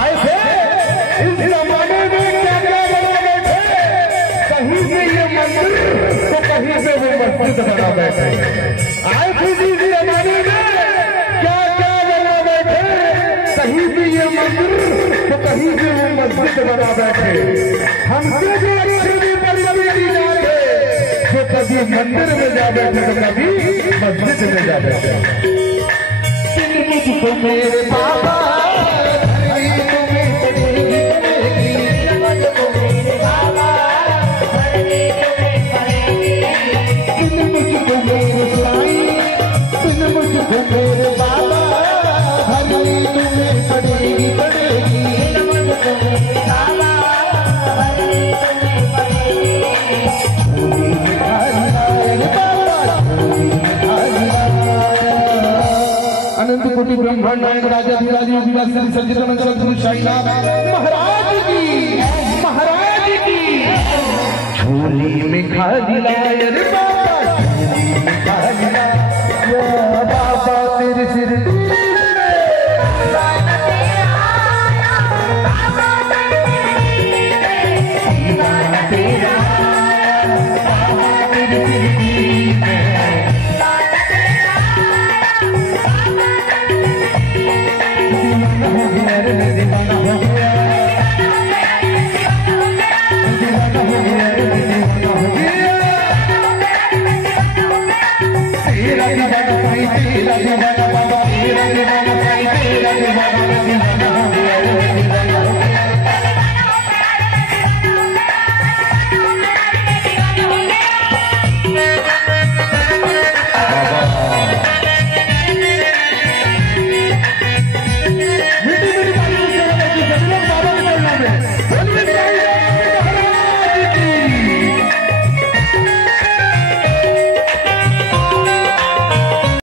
आए थे इस जमाने में क्या क्या बना बैठे, कहीं से ये मंदिर तो कहीं से वो मस्जिद बना बैठे। आए थे इस जमाने में क्या क्या बना बैठे, कहीं से ये मंदिर तो कहीं से वो मस्जिद बना बैठे। हमसे जो अच्छे भी परिवार जाते, जो कभी मंदिर में जा बैठे तो कभी मस्जिद में जा बैठे। मुझको मेरे बाबा तुम्हें पड़ेगी पड़ेगी, मुझको मेरे बाबा मुझको मेरे साईं, मुझको मेरे बाबा तुम्हें पड़ेगी पड़ेगी, मुझको मेरे बाबा अनंत कोटि ब्रह्मांड नायक राजा सच्चिदानंद सद्गुरु साईनाथ महाराज की झोली में खाली लाए बाबा, झोली में खाली लाए बाबा तेरे सिर